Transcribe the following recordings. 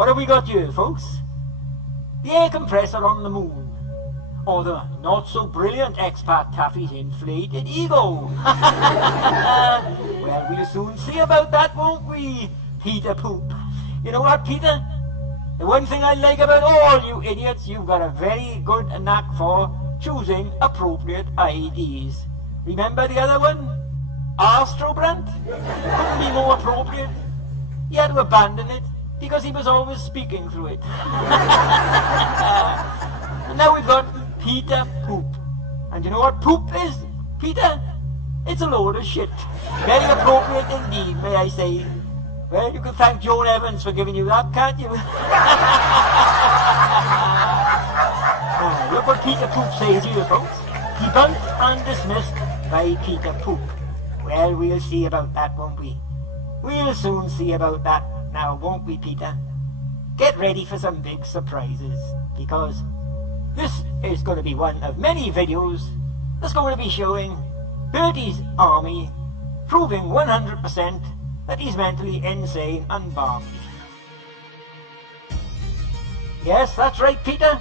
what have we got here, folks? The air compressor on the moon. Or the not-so-brilliant expat Taffy's inflated ego. Well, we'll soon see about that, won't we, Peter Poop? You know what, Peter? The one thing I like about all you idiots, you've got a very good knack for choosing appropriate IEDs. Remember the other one? Astrobrand? Couldn't be more appropriate. He had to abandon it because he was always speaking through it. And now we've got Peter Poop. And you know what poop is, Peter? It's a load of shit. Very appropriate indeed, may I say. Well, you can thank Joan Evans for giving you that, can't you? Look what Peter Poop says here, folks. Debunked and dismissed by Peter Poop. Well, we'll see about that, won't we? We'll soon see about that now, won't we, Peter? Get ready for some big surprises, because this is going to be one of many videos that's going to be showing Bertie's army proving 100% that he's mentally insane and balmy. Yes, that's right, Peter.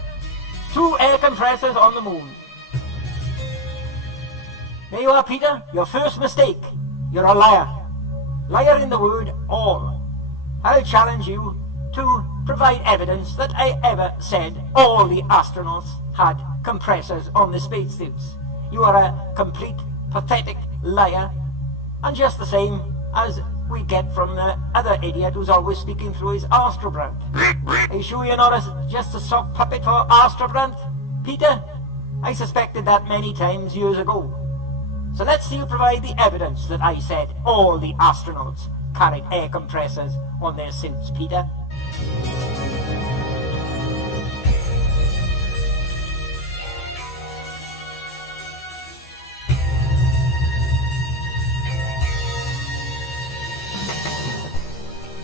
2 air compressors on the moon. There you are, Peter. Your first mistake. You're a liar. Liar in the word all. I'll challenge you to provide evidence that I ever said all the astronauts had compressors on the spacesuits. You are a complete, pathetic liar, and just the same as we get from the other idiot who's always speaking through his Astrobrand. Are you sure you're not just a sock puppet for Astrobrand, Peter? I suspected that many times years ago. So let's see you provide the evidence that I said all the astronauts carried air compressors on their suits, Peter.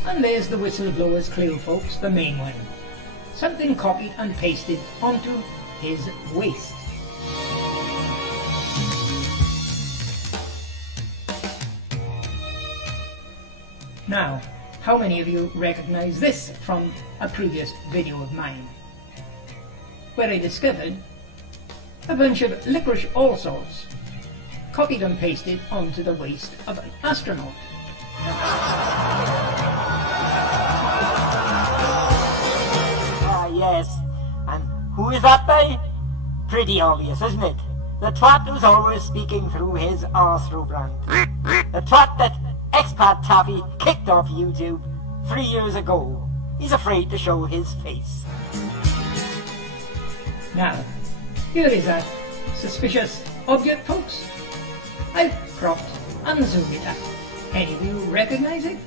And there's the whistleblower's clue, folks, the main one. Something copied and pasted onto his waist. Now, how many of you recognize this from a previous video of mine, where I discovered a bunch of licorice all sorts copied and pasted onto the waist of an astronaut? Yes, and who is that by? Pretty obvious, isn't it? The twat who's always speaking through his Astrobrand. The twat that expat Taffy kicked off YouTube 3 years ago. He's afraid to show his face. Now, here is a suspicious object, folks. I've cropped and zoomed it out. Any of you recognize it?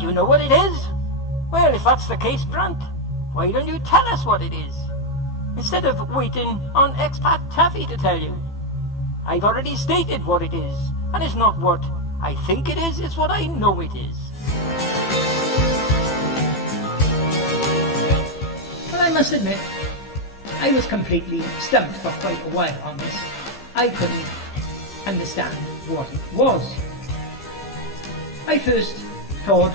You know what it is? Well, if that's the case, Brant, why don't you tell us what it is? Instead of waiting on expat Taffy to tell you. I've already stated what it is, and it's not what I think it is, it's what I know it is. Well, I must admit, I was completely stumped for quite a while on this. I couldn't understand what it was. I first thought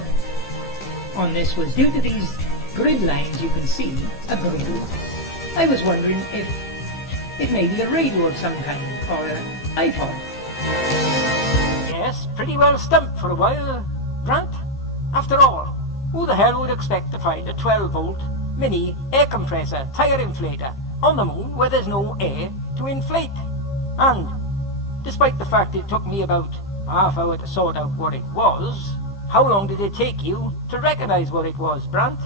on this was due to these grid lines you can see, a grid. I was wondering if it may be a radio of some kind, or an iPod. Yes, pretty well stumped for a while, Grant. After all, who the hell would expect to find a 12-volt mini air compressor tire inflator on the moon where there's no air to inflate? And despite the fact it took me about a half hour to sort out what it was, how long did it take you to recognize what it was, Brant?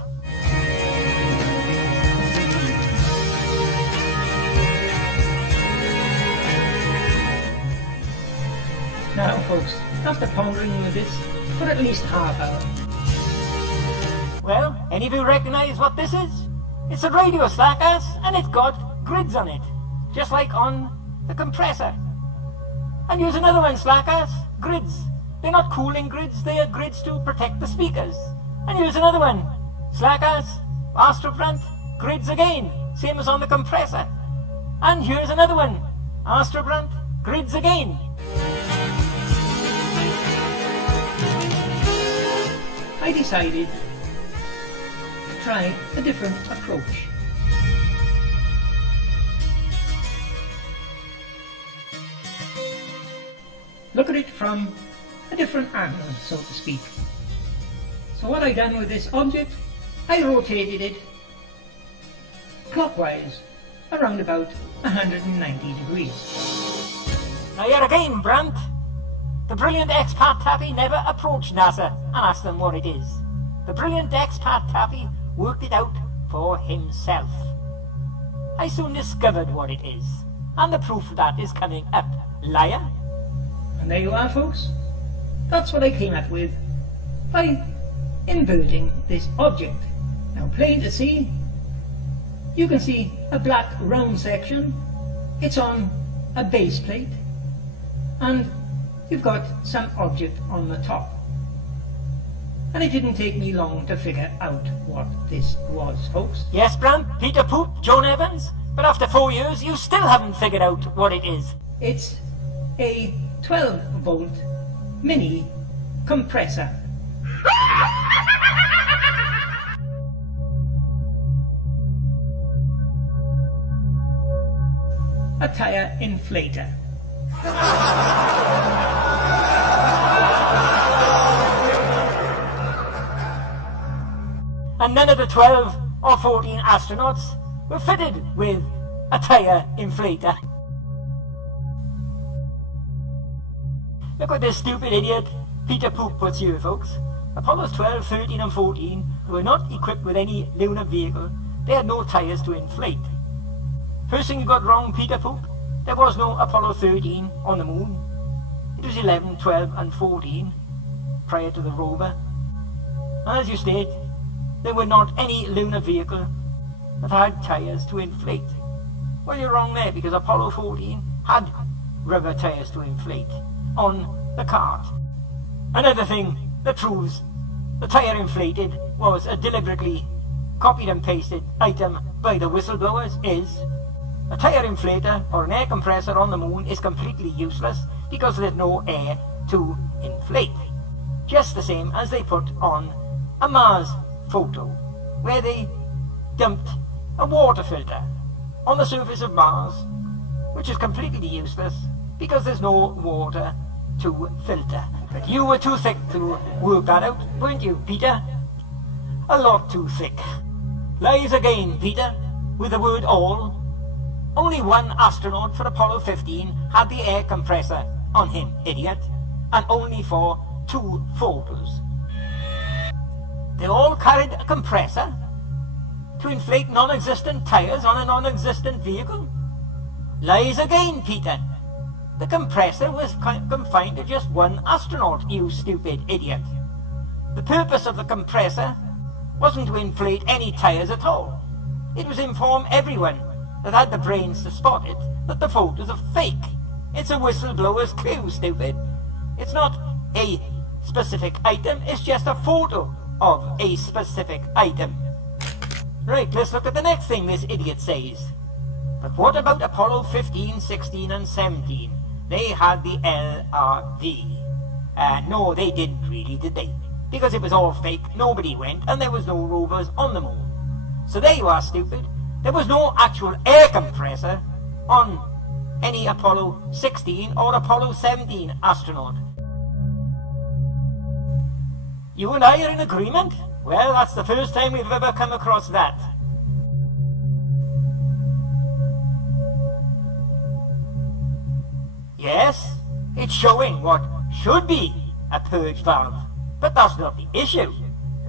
Now, folks, after pondering on this for at least half hour. Well, any of you recognize what this is? It's a radio, slackers, and it's got grids on it, just like on the compressor. And here's another one, slackers, grids. They're not cooling grids, they are grids to protect the speakers. And here's another one, slackers, Astrobrand, grids again, same as on the compressor. And here's another one, Astrobrand, grids again. I decided to try a different approach. Look at it from a different angle, so to speak. So what I done with this object, I rotated it clockwise around about 190 degrees. Now here again, Brant. The brilliant expat Taffy never approached NASA and asked them what it is. The brilliant expat Taffy worked it out for himself. I soon discovered what it is, and the proof of that is coming up. Liar. And there you are, folks. That's what I came up with by inverting this object. Now, plain to see, you can see a black round section. It's on a base plate, and you've got some object on the top. And it didn't take me long to figure out what this was, folks. Yes, Brant, Peter Poop, Joan Evans, but after 4 years you still haven't figured out what it is. It's a 12-volt mini compressor. A tire inflator. And none of the 12 or 14 astronauts were fitted with a tire inflator. Look what this stupid idiot Peter Poop puts here, folks. Apollos 12, 13 and 14 were not equipped with any lunar vehicle. They had no tires to inflate. First thing you got wrong, Peter Poop, there was no Apollo 13 on the moon. It was 11, 12 and 14 prior to the rover. And as you state, there were not any lunar vehicle that had tires to inflate. Well, you're wrong there, because Apollo 14 had rubber tires to inflate on the cart. Another thing that proves the tire inflated was a deliberately copied and pasted item by the whistleblowers is a tire inflator or an air compressor on the moon is completely useless because there's no air to inflate. Just the same as they put on a Mars photo where they dumped a water filter on the surface of Mars, which is completely useless because there's no water to filter. But you were too thick to work that out, weren't you, Peter? A lot too thick. Lies again, Peter, with the word all. Only one astronaut for Apollo 15 had the air compressor on him, idiot, and only for 2 photos. They all carried a compressor to inflate non-existent tires on a non-existent vehicle. Lies again, Peter. The compressor was confined to just one astronaut, you stupid idiot. The purpose of the compressor wasn't to inflate any tires at all. It was to inform everyone that had the brains to spot it that the photos are fake. It's a whistleblower's clue, stupid. It's not a specific item, it's just a photo of a specific item. Right, let's look at the next thing this idiot says. But what about Apollo 15, 16 and 17? They had the LRV. No, they didn't really, did they? Because it was all fake, nobody went, and there was no rovers on the moon. So there you are, stupid. There was no actual air compressor on any Apollo 16 or Apollo 17 astronaut. You and I are in agreement? Well, that's the first time we've ever come across that. Yes, it's showing what should be a purge valve, but that's not the issue.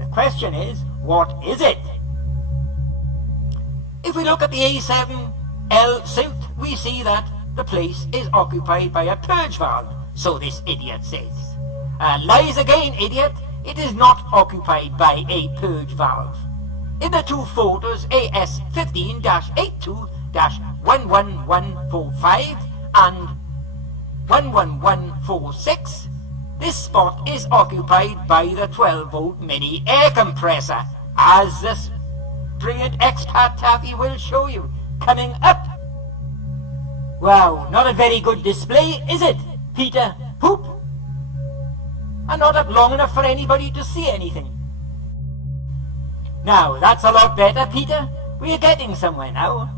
The question is, what is it? If we look at the A7L suit, we see that the place is occupied by a purge valve, so this idiot says. Lies again, idiot. It is not occupied by a purge valve. In the 2 photos, AS15-82-11145 and 11146, this spot is occupied by the 12-volt mini air compressor, as this brilliant expat Taffy will show you coming up. Wow, not a very good display, is it, Peter Poop? And not up long enough for anybody to see anything. Now, that's a lot better, Peter. We're getting somewhere now.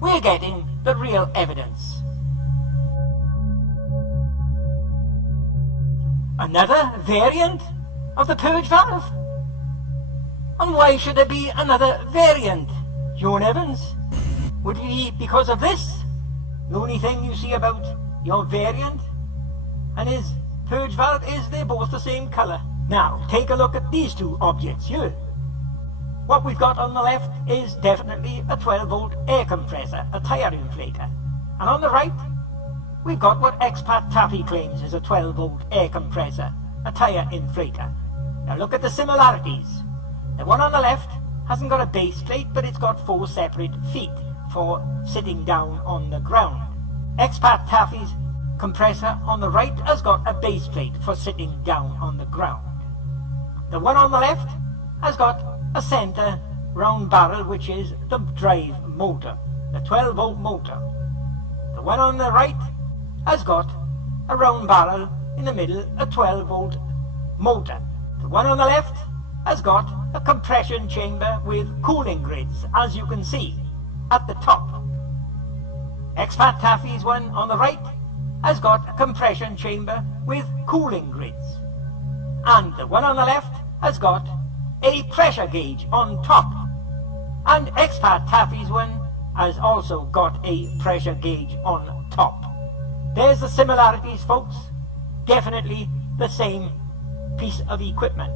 We're getting the real evidence. Another variant of the purge valve? And why should there be another variant, John Evans? Would it be because of this? The only thing you see about your variant and his purge valve is they're both the same colour. Now, take a look at these two objects here. What we've got on the left is definitely a 12-volt air compressor, a tyre inflator. And on the right, we've got what Expat Taffy claims is a 12-volt air compressor, a tyre inflator. Now look at the similarities. The one on the left hasn't got a base plate, but it's got 4 separate feet for sitting down on the ground. Expat Taffy's compressor on the right has got a base plate for sitting down on the ground. The one on the left has got a centre round barrel, which is the drive motor, the 12-volt motor. The one on the right has got a round barrel in the middle, a 12-volt motor. The one on the left has got a compression chamber with cooling grids, as you can see at the top. Expat Taffy's one on the right has got a compression chamber with cooling grids. And the one on the left has got a pressure gauge on top. And Expat Taffy's one has also got a pressure gauge on top. There's the similarities, folks. Definitely the same piece of equipment.